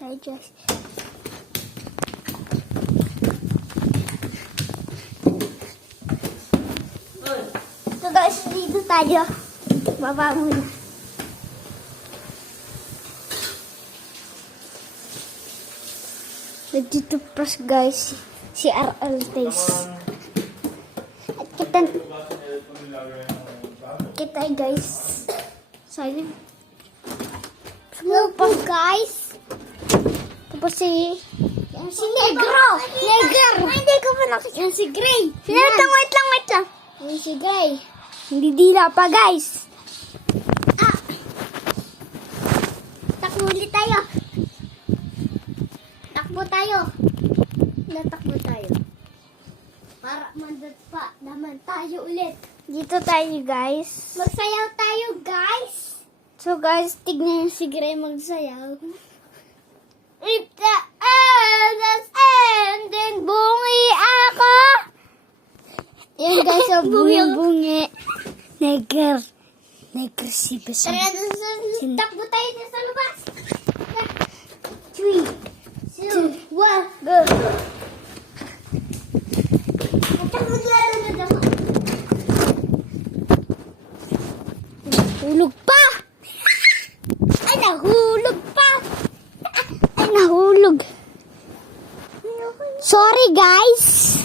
tayo guys. So guys, dito tayo. Baba muna. Nandito pas guys si RL Taste. At kita guys. Sayang. Hello po guys. Tapos si Negro. Hindi ko pa nakita. Yan si Gray. Wait lang. Yan si Gray. Hindi dila pa guys. Takbo ulit tayo. Takbo tayo. Para mandad pa naman tayo ulit. Dito tayo guys. Magsayaw tayo guys. So guys, tignan si Gray magsayaw. If the earth is ending, bungi ako. Yan guys, so bungi. Neger si Besang. Takbo tayo sa labas. 3, 2, 1, go. Hulog pa. Ay, nahulog pa. Ay, nahulog. Sorry guys.